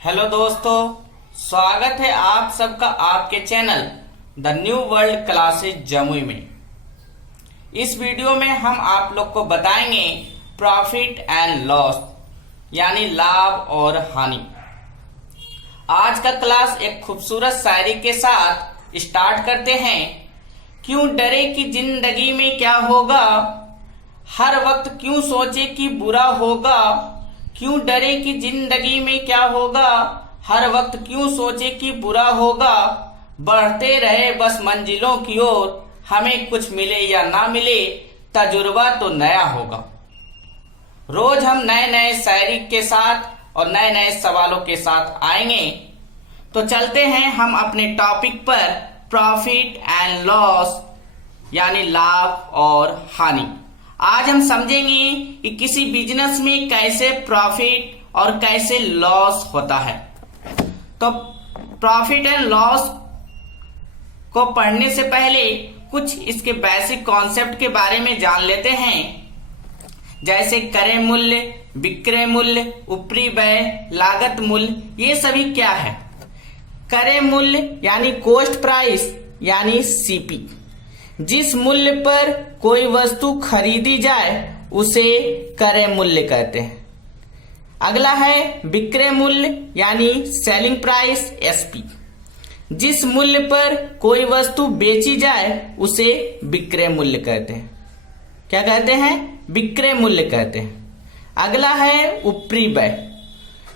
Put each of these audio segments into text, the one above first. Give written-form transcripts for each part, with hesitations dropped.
Hello दोस्तों, स्वागत है आप सबका आपके channel the new world classes Jamui में। इस वीडियो में हम आप लोग को बताएंगे प्रॉफिट एंड लॉस यानी लाभ और हानि। आज का क्लास एक खूबसूरत शायरी के साथ स्टार्ट करते हैं। क्यों डरे कि जिंदगी में क्या होगा, हर वक्त क्यों सोचे कि बुरा होगा। क्यों डरे कि जिंदगी में क्या होगा, हर वक्त क्यों सोचे कि बुरा होगा। बढ़ते रहे बस मंजिलों की ओर, हमें कुछ मिले या ना मिले, तजुर्बा तो नया होगा। रोज हम नए नए शायरी के साथ और नए नए सवालों के साथ आएंगे। तो चलते हैं हम अपने टॉपिक पर, प्रॉफिट एंड लॉस यानी लाभ और हानि। आज हम समझेंगे कि किसी बिजनेस में कैसे प्रॉफिट और कैसे लॉस होता है। तो प्रॉफिट एंड लॉस को पढ़ने से पहले कुछ इसके बेसिक कॉन्सेप्ट के बारे में जान लेते हैं। जैसे क्रय मूल्य, विक्रय मूल्य, ऊपरी व्यय, लागत मूल्य, ये सभी क्या है। क्रय मूल्य यानी कॉस्ट प्राइस यानी सीपी, जिस मूल्य पर कोई वस्तु खरीदी जाए उसे क्रय मूल्य कहते हैं। अगला है विक्रय मूल्य यानी सेलिंग प्राइस एसपी, जिस मूल्य पर कोई वस्तु बेची जाए उसे विक्रय मूल्य कहते हैं। क्या कहते हैं? विक्रय मूल्य कहते हैं। अगला है ऊपरी व्यय,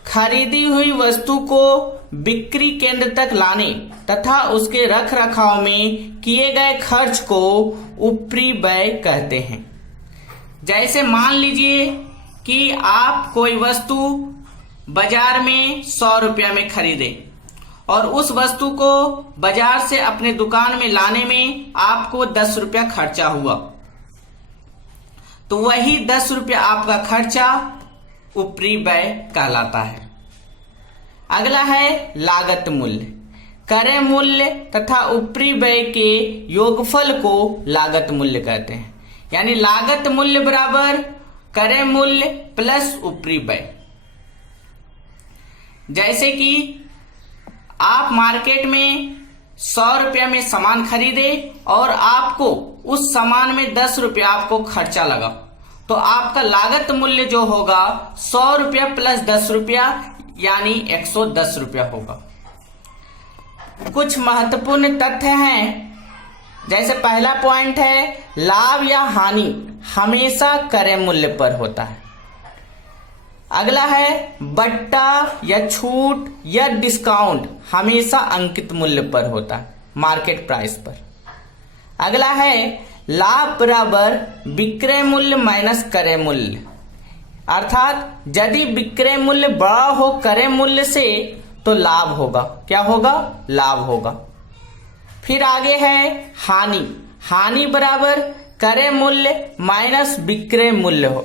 खरीदी हुई वस्तु को बिक्री केंद्र तक लाने तथा उसके रख रखाव में किए गए खर्च को ऊपरी व्यय कहते हैं। जैसे मान लीजिए कि आप कोई वस्तु बाजार में 100 रुपया में खरीदे और उस वस्तु को बाजार से अपने दुकान में लाने में आपको 10 रुपया खर्चा हुआ, तो वही 10 रुपया आपका खर्चा ऊपरी व्यय कहलाता है। अगला है लागत मूल्य, क्रय मूल्य तथा ऊपरी व्यय के योगफल को लागत मूल्य कहते हैं। यानी लागत मूल्य बराबर क्रय मूल्य प्लस ऊपरी व्यय। जैसे कि आप मार्केट में 100 रुपया में सामान खरीदे और आपको उस सामान में 10 रुपया आपको खर्चा लगा, तो आपका लागत मूल्य जो होगा 100 रुपया प्लस 10 रुपया यानी 110 रुपया होगा। कुछ महत्वपूर्ण तथ्य हैं। जैसे पहला पॉइंट है लाभ या हानि हमेशा क्रय मूल्य पर होता है। अगला है बट्टा या छूट या डिस्काउंट हमेशा अंकित मूल्य पर होता है, मार्केट प्राइस पर। अगला है लाभ बराबर विक्रय मूल्य माइनस क्रय मूल्य, अर्थात यदि विक्रय मूल्य बड़ा हो क्रय मूल्य से तो लाभ होगा। क्या होगा? लाभ होगा। फिर आगे है हानि, हानि बराबर क्रय मूल्य माइनस विक्रय मूल्य हो,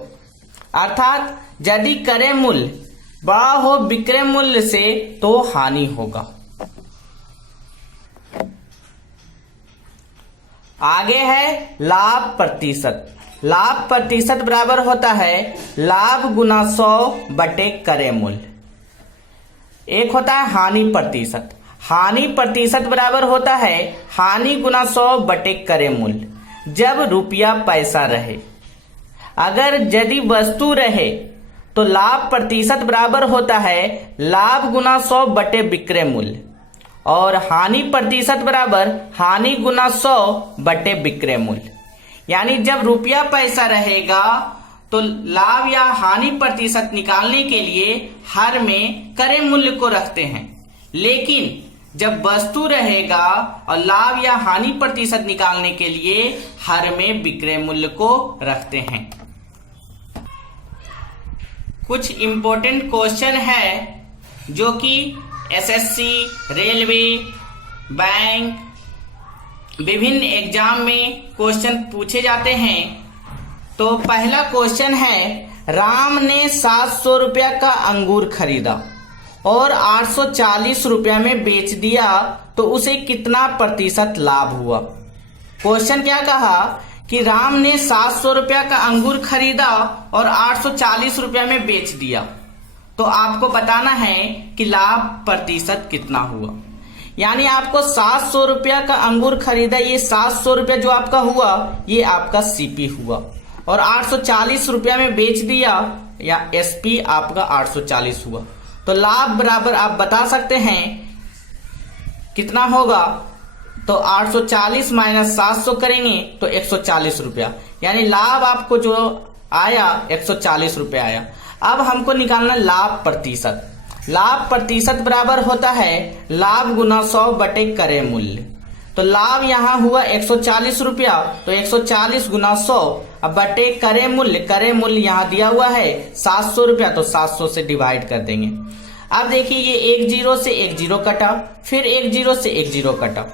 अर्थात यदि क्रय मूल्य बड़ा हो विक्रय मूल्य से तो हानि होगा। आगे है लाभ प्रतिशत, लाभ प्रतिशत बराबर होता है लाभ गुना 100 बटे क्रय मूल्य। एक होता है हानि प्रतिशत, हानि प्रतिशत बराबर होता है हानि गुना 100 बटे क्रय मूल्य। जब रुपया पैसा रहे, अगर यदि वस्तु रहे तो लाभ प्रतिशत बराबर होता है लाभ गुना 100 बटे विक्रय मूल्य, और हानि प्रतिशत बराबर हानि गुना 100 बटे विक्रय मूल्य। यानी जब रुपया पैसा रहेगा तो लाभ या हानि प्रतिशत निकालने के लिए हर में क्रय मूल्य को रखते हैं, लेकिन जब वस्तु रहेगा और लाभ या हानि प्रतिशत निकालने के लिए हर में विक्रय मूल्य को रखते हैं। कुछ इंपॉर्टेंट क्वेश्चन है जो कि एसएससी, रेलवे, बैंक, विभिन्न एग्जाम में क्वेश्चन पूछे जाते हैं। तो पहला क्वेश्चन है राम ने 700 रुपया का अंगूर खरीदा और 840 रुपया में बेच दिया, तो उसे कितना प्रतिशत लाभ हुआ। क्वेश्चन क्या कहा कि राम ने 700 रुपया का अंगूर खरीदा और 840 रुपया में बेच दिया, तो आपको बताना है कि लाभ प्रतिशत कितना हुआ। यानी आपको 700 रुपया का अंगूर खरीदा, ये 700 रुपया जो आपका हुआ ये आपका सीपी हुआ, और 840 रुपया में बेच दिया या एसपी आपका 840 हुआ। तो लाभ बराबर आप बता सकते हैं कितना होगा। तो 840 माइनस 700 करेंगे तो 140 रुपया, यानी लाभ आपको जो आया 140 रुपया आया। अब हमको निकालना लाभ प्रतिशत। लाभ प्रतिशत बराबर होता है लाभ गुना 100 बटे क्रय मूल्य। तो लाभ यहां हुआ 140 रुपया, तो 140 गुना 100 अब बटे क्रय मूल्य यहां दिया हुआ है 700 रुपया, तो 700 से डिवाइड कर देंगे। अब देखिए ये एक जीरो से एक जीरो कटा, फिर एक जीरो से एक जीरो कटा,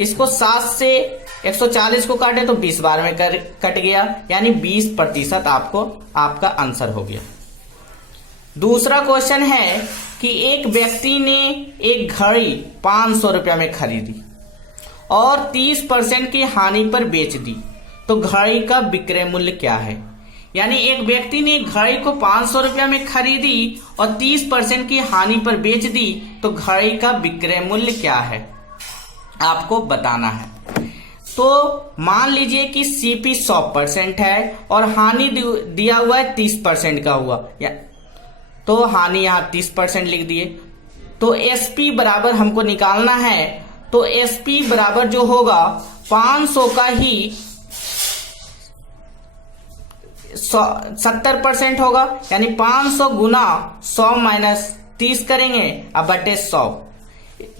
इसको 7 से 140 को काटे तो 20 बार में कट गया, यानी 20% आपको आपका आंसर हो गया। दूसरा क्वेश्चन है कि एक व्यक्ति ने एक घड़ी 500 रुपया में खरीदी और 30% की हानि पर बेच दी, तो घड़ी का विक्रय मूल्य क्या है। यानी एक व्यक्ति ने घड़ी को 500 रुपया में खरीदी और 30% की हानि पर बेच दी, तो घड़ी का विक्रय मूल्य क्या है आपको बताना है। तो मान लीजिए कि सीपी 100% है और हानि दिया हुआ है 30% का हुआ, तो हानि यहां 30% लिख दिए। तो एसपी बराबर हमको निकालना है, तो एसपी बराबर जो होगा 500 का ही 70% होगा, यानी 500 गुना 100 माइनस 30 करेंगे अब बटे 100,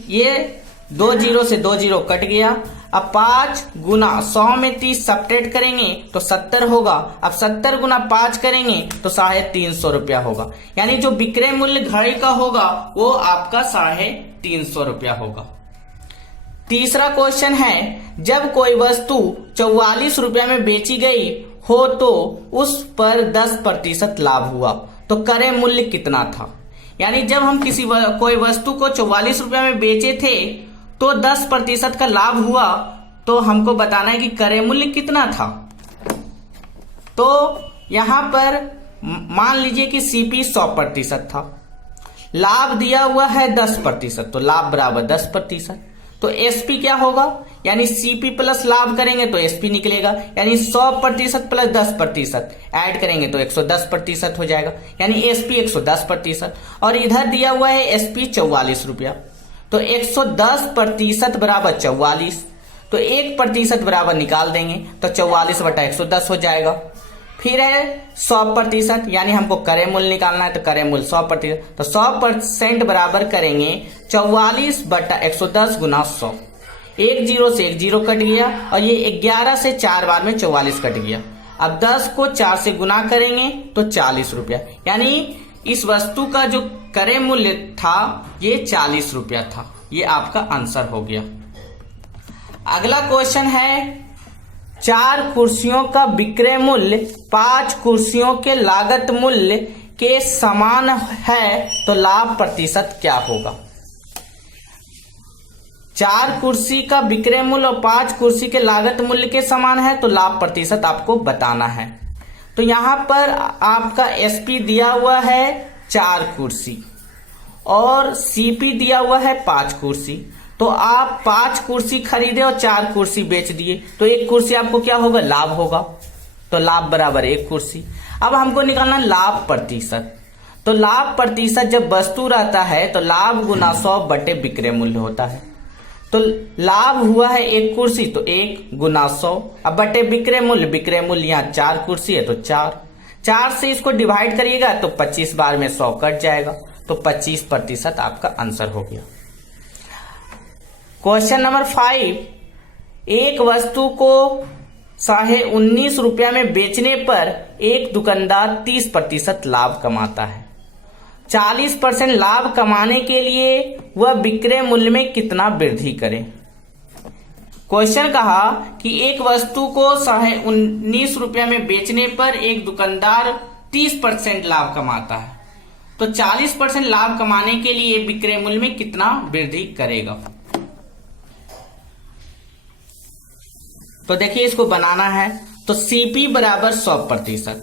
ये 2 जीरो से 2 जीरो कट गया। अब 5 गुना 100 में 30 सब्ट्रैक्ट करेंगे तो 70 होगा। अब 70 गुना 5 करेंगे तो 350 रुपया होगा, यानी जो विक्रय मूल्य घड़ी का होगा वो आपका 350 रुपया होगा। तीसरा क्वेश्चन है जब कोई वस्तु 44 रुपया में बेची गई हो तो उस पर 10% लाभ हुआ, तो क्रय मूल्य कितना था। यानी जब हम कोई वस्तु को 44 रुपया में बेचे थे तो 10% का लाभ हुआ, तो हमको बताना है कि क्रय मूल्य कितना था। तो यहां पर मान लीजिए कि सीपी 100% था, लाभ दिया हुआ है 10%, तो लाभ बराबर 10%। तो एसपी क्या होगा, यानी सीपी प्लस लाभ करेंगे तो एसपी निकलेगा, यानी 100% प्लस 10% ऐड करेंगे तो 110% हो जाएगा, यानी एसपी 110%। और इधर दिया हुआ है एसपी 44 रुपया, तो 110% बराबर 44, तो 1% बराबर निकाल देंगे तो 44 बटा 110 हो जाएगा। फिर है 100%, यानी हमको क्रय मूल्य निकालना है, तो क्रय मूल्य 100%, तो 100% बराबर करेंगे 44 बटा 110 गुना 100। एक जीरो से एक जीरो कट गया और ये 11 से 4 बार में 44 कट गया। अब 10 को 4 से गुना करेंगे तो 40 रुपया, यानी इस वस्तु का जो क्रय मूल्य था ये 40 रुपया था। ये आपका आंसर हो गया। अगला क्वेश्चन है 4 कुर्सियों का विक्रय मूल्य 5 कुर्सियों के लागत मूल्य के समान है, तो लाभ प्रतिशत क्या होगा। 4 कुर्सी का विक्रय मूल्य और 5 कुर्सी के लागत मूल्य के समान है, तो लाभ प्रतिशत आपको बताना है। तो यहां पर आपका एसपी दिया हुआ है 4 कुर्सी और सीपी दिया हुआ है 5 कुर्सी, तो आप 5 कुर्सी खरीदे और 4 कुर्सी बेच दिए, तो 1 कुर्सी आपको क्या होगा, लाभ होगा, तो लाभ बराबर 1 कुर्सी। अब हमको निकालना लाभ प्रतिशत। तो लाभ प्रतिशत जब वस्तु रहता है तो लाभ गुना 100 बटे विक्रय मूल्य होता है। तो लाभ हुआ है 1 कुर्सी, तो 1 गुना 100 अब बटे विक्रय मूल्य यहाँ 4 कुर्सी है तो 4 से इसको डिवाइड करिएगा तो 25 बार में 100 कट जाएगा, तो 25% आपका आंसर हो गया। क्वेश्चन नंबर 5, एक वस्तु को 19.5 रुपया में बेचने पर एक दुकानदार 30% लाभ कमाता है। 40% लाभ कमाने के लिए वह विक्रय मूल्य में कितना वृद्धि करे। क्वेश्चन कहा कि एक वस्तु को 19.5 रुपया में बेचने पर एक दुकानदार 30% लाभ कमाता है, तो 40% लाभ कमाने के लिए विक्रय मूल्य में कितना वृद्धि करेगा। तो देखिए इसको बनाना है, तो सीपी बराबर 100%,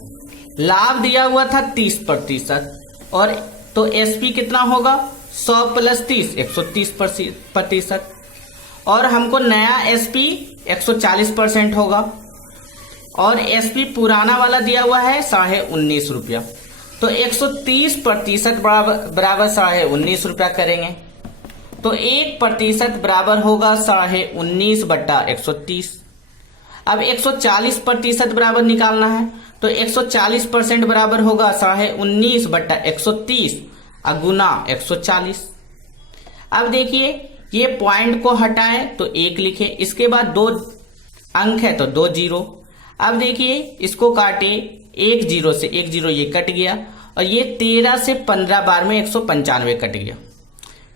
लाभ दिया हुआ था 30% और तो एसपी कितना होगा 100 + 30 130%। और हमको नया एसपी 140% होगा और एसपी पुराना वाला दिया हुआ है 19.5 रुपया। तो 130% बराबर 19.5 रुपया करेंगे तो 1% बराबर होगा 19.5 बटा 130। अब 140% बराबर निकालना है तो 140% बराबर होगा 19.5 बटा 130 गुना 140। अब देखिए ये पॉइंट को हटाएं तो 1 लिखे, इसके बाद 2 अंक है तो 2 जीरो। अब देखिए इसको काटे 1 जीरो से 1 जीरो ये कट गया और ये 13 से 15 बार में 195 कट गया।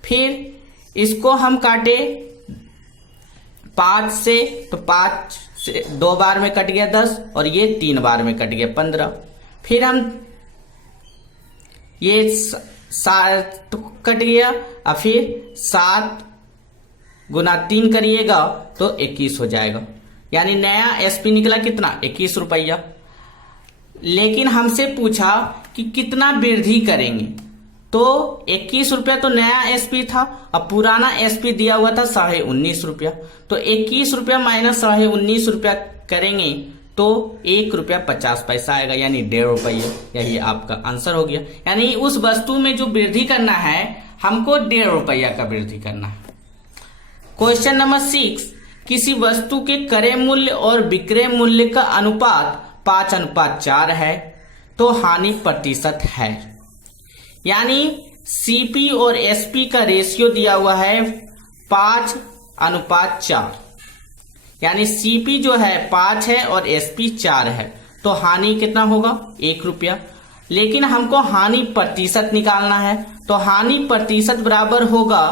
फिर इसको हम काटे 5 से तो 5 से 2 बार में कट गया 10 और ये 3 बार में कट गया 15। फिर हम ये 7 कट गया और फिर 7 गुना 3 करिएगा तो 21 हो जाएगा। यानी नया एसपी निकला कितना 21 रुपया। लेकिन हमसे पूछा कि कितना वृद्धि करेंगे तो 21 रुपया तो नया एसपी था, अब पुराना एसपी दिया हुआ था 19.5 रुपया। तो 21 रुपया माइनस 19.5 रुपया करेंगे तो 1 रुपया 50 पैसा आएगा, यानी 1.5 रुपया। यही आपका आंसर हो गया। यानी उस वस्तु में जो वृद्धि करना है हमको 1.5 रुपया का वृद्धि करना है। क्वेश्चन नंबर 6, किसी वस्तु के क्रय मूल्य और विक्रय मूल्य का अनुपात 5:4 है तो हानि प्रतिशत है। यानी सीपी और एसपी का रेशियो दिया हुआ है 5:4। यानी सीपी जो है 5 है और एसपी 4 है तो हानि कितना होगा 1 रुपया। लेकिन हमको हानि प्रतिशत निकालना है तो हानि प्रतिशत बराबर होगा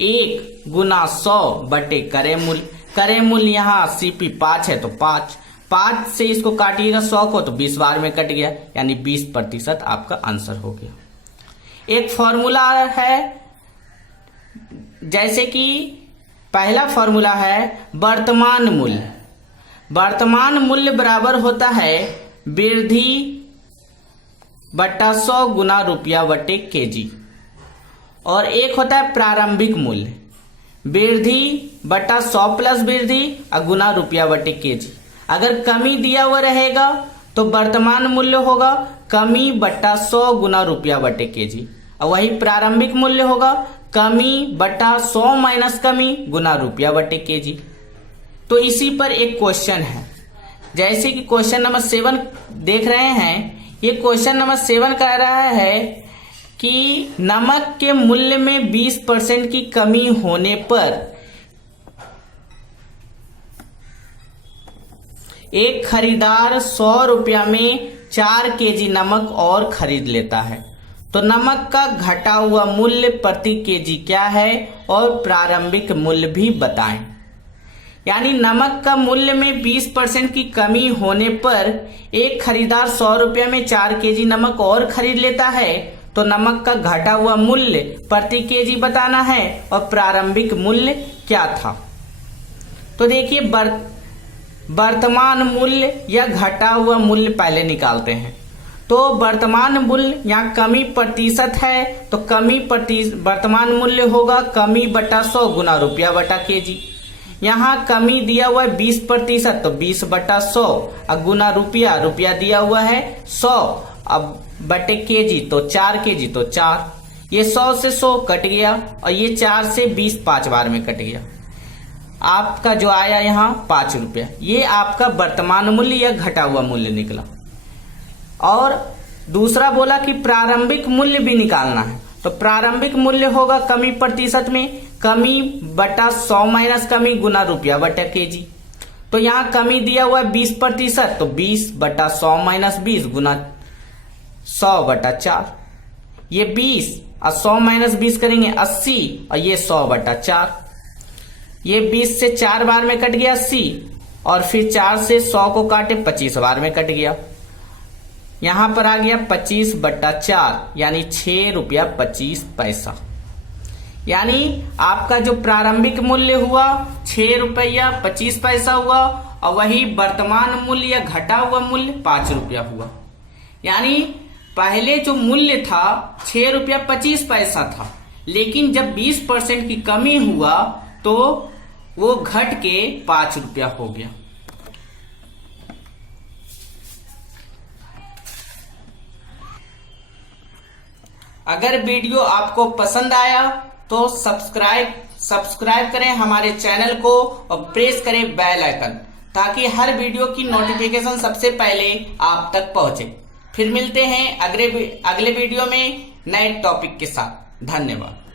1 गुना 100 बटे क्रय मूल्य। क्रय मूल्य यहाँ सीपी 5 है तो 5 से इसको काटिएगा 100 को तो 20 बार में कट गया, यानी 20% आपका आंसर हो गया। एक फॉर्मूला है, जैसे कि पहला फॉर्मूला है वर्तमान मूल्य। वर्तमान मूल्य बराबर होता है वृद्धि बटा 100 गुना रुपया बटे केजी। और एक होता है प्रारंभिक मूल्य, वृद्धि बटा 100 प्लस वृद्धि गुना रुपया बटे केजी। अगर कमी दिया हुआ रहेगा तो वर्तमान मूल्य होगा कमी बटा 100 गुना रुपया बटे केजी, और वही प्रारंभिक मूल्य होगा कमी बटा 100 माइनस कमी गुना रुपया बटे केजी। तो इसी पर एक क्वेश्चन है, जैसे कि क्वेश्चन नंबर 7 देख रहे हैं। ये क्वेश्चन नंबर 7 कह रहा है कि नमक के मूल्य में 20% की कमी होने पर एक खरीदार 100 रुपया में 4 केजी नमक और खरीद लेता है, तो नमक का घटा हुआ मूल्य प्रति केजी क्या है और प्रारंभिक मूल्य भी बताएं। यानी नमक का मूल्य में 20% की कमी होने पर एक खरीदार 100 रुपया में 4 केजी नमक और खरीद लेता है, तो नमक का घटा हुआ मूल्य प्रति केजी बताना है और प्रारंभिक मूल्य क्या था। तो देखिए वर्तमान मूल्य या घटा हुआ मूल्य पहले निकालते हैं। तो वर्तमान मूल्य यहाँ कमी प्रतिशत है तो वर्तमान मूल्य होगा कमी बटा 100 गुना रुपया बटा केजी। यहाँ कमी दिया हुआ है 20% तो 20 बटा 100 गुना रुपया दिया हुआ है 100 अब बटे केजी तो 4 केजी तो 4। ये 100 से 100 कट गया और ये 4 से 20 5 बार में कट गया। आपका जो आया यहाँ 5 रुपया, ये आपका वर्तमान मूल्य या घटा हुआ मूल्य निकला। और दूसरा बोला कि प्रारंभिक मूल्य भी निकालना है, तो प्रारंभिक मूल्य होगा कमी प्रतिशत में कमी बटा 100 माइनस कमी गुना रुपया बटा केजी। तो यहाँ कमी दिया हुआ है 20% तो 20 बटा 100 माइनस 20 गुना 100 बटा 4। ये 20 और 100 माइनस 20 करेंगे 80 और ये 100 बटा 4। ये 20 से 4 बार में कट गया 80 और फिर 4 से 100 को काटे 25 बार में कट गया। यहां पर आ गया 25 बटा 4 यानी 6 रुपया 25 पैसा। यानी आपका जो प्रारंभिक मूल्य हुआ 6 रुपया 25 पैसा हुआ और वही वर्तमान मूल्य या घटा हुआ मूल्य 5 रुपया हुआ। यानी पहले जो मूल्य था 6.25 रुपया था, लेकिन जब 20% की कमी हुआ तो वो घट के 5 रुपया हो गया। अगर वीडियो आपको पसंद आया तो सब्सक्राइब करें हमारे चैनल को और प्रेस करें बेल आइकन, ताकि हर वीडियो की नोटिफिकेशन सबसे पहले आप तक पहुंचे। फिर मिलते हैं अगले वीडियो में नए टॉपिक के साथ। धन्यवाद।